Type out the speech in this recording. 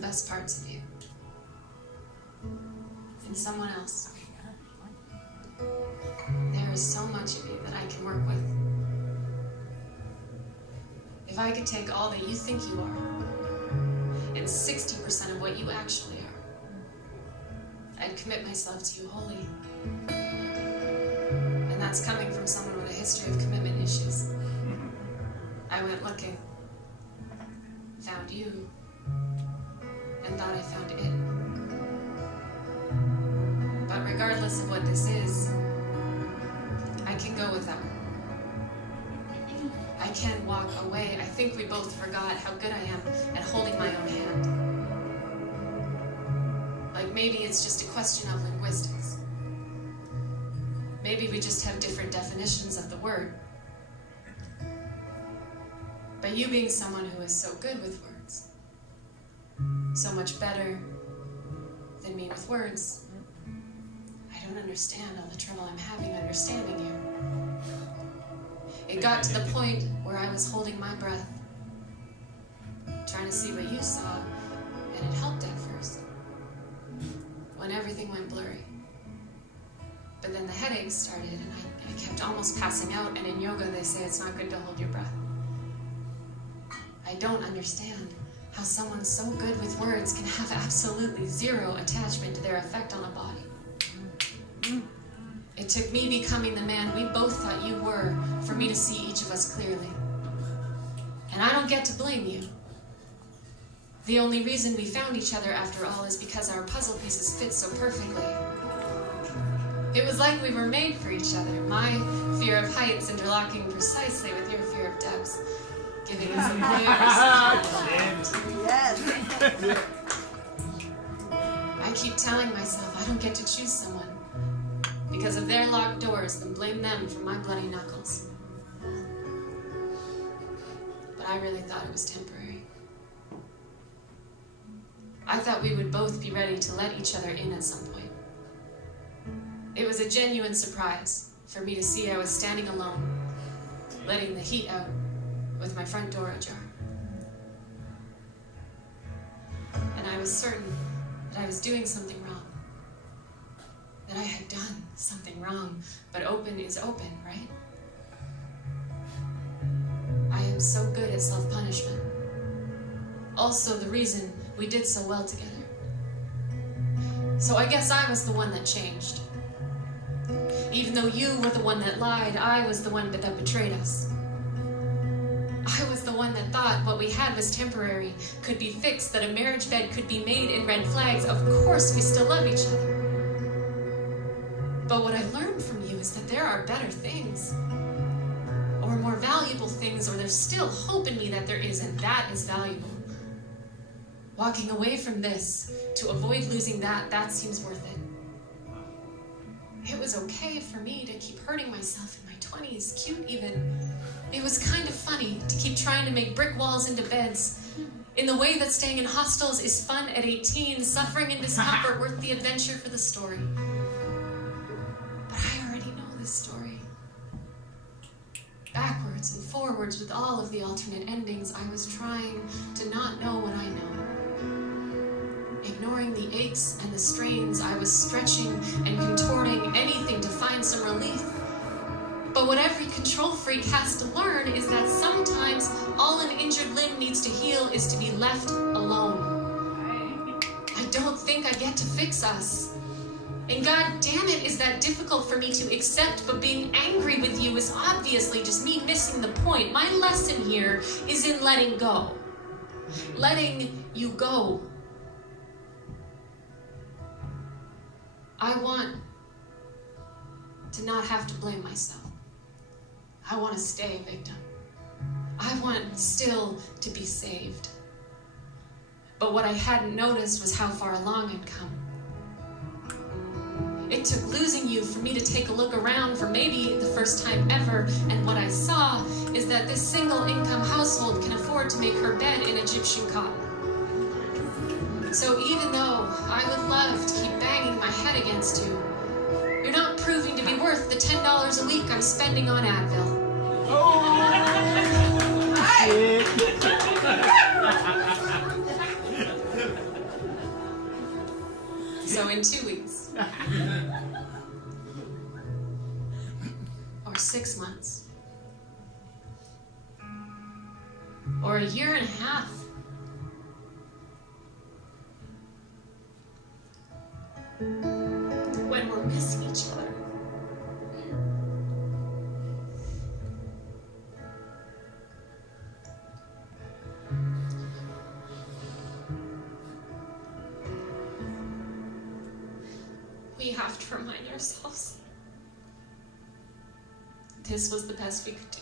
the best parts of you in someone else. There is so much of you that I can work with. If I could take all that you think you are and 60% of what you actually are, I'd commit myself to you wholly. And that's coming from someone with a history of commitment issues. I went looking, found you, and thought I found it. But regardless of what this is, I can go without. I can walk away. I think we both forgot how good I am at holding my own hand. Like maybe it's just a question of linguistics. Maybe we just have different definitions of the word. But you being someone who is so good with words, so much better than me with words, I don't understand all the trouble I'm having understanding you. It got to the point where I was holding my breath, trying to see what you saw, and it helped at first, when everything went blurry. But then the headaches started, and I kept almost passing out, and in yoga they say it's not good to hold your breath. I don't understand how someone so good with words can have absolutely zero attachment to their effect on a body. It took me becoming the man we both thought you were for me to see each of us clearly. And I don't get to blame you. The only reason we found each other after all is because our puzzle pieces fit so perfectly. It was like we were made for each other. My fear of heights interlocking precisely with your fear of depths, giving us a Yes. I keep telling myself I don't get to choose someone. Because of their locked doors, then blame them for my bloody knuckles. But I really thought it was temporary. I thought we would both be ready to let each other in at some point. It was a genuine surprise for me to see I was standing alone, letting the heat out with my front door ajar. And I was certain that I was doing something wrong. That I had done something wrong, but open is open, right? I am so good at self-punishment. Also the reason we did so well together. So I guess I was the one that changed. Even though you were the one that lied, I was the one that betrayed us. I was the one that thought what we had was temporary, could be fixed, that a marriage bed could be made in red flags. Of course we still love each other. But what I learned from you is that there are better things, or more valuable things, or there's still hope in me that there is, and that is valuable. Walking away from this to avoid losing that seems worth it. It was okay for me to keep hurting myself in my 20s, cute even. It was kind of funny to keep trying to make brick walls into beds, in the way that staying in hostels is fun at 18, suffering and discomfort worth the adventure for the story. But I already know this story. Backwards and forwards with all of the alternate endings, I was trying to not know what I know. Ignoring the aches and the strains, I was stretching and contorting anything to find some relief. But what every control freak has to learn is that sometimes all an injured limb needs to heal is to be left alone. I don't think I get to fix us. And god damn it, is that difficult for me to accept, but being angry with you is obviously just me missing the point. My lesson here is in letting go. Letting you go. I want to not have to blame myself. I want to stay a victim. I want still to be saved. But what I hadn't noticed was how far along I'd come. It took losing you for me to take a look around for maybe the first time ever, and what I saw is that this single income household can afford to make her bed in Egyptian cotton. So even though I would love to keep banging my head against you, you're not proving to be worth the $10 a week I'm spending on Advil. Oh! So in 2 weeks. Or 6 months. Or a year and a half. When we're missing each other. We have to remind ourselves this was the best we could do.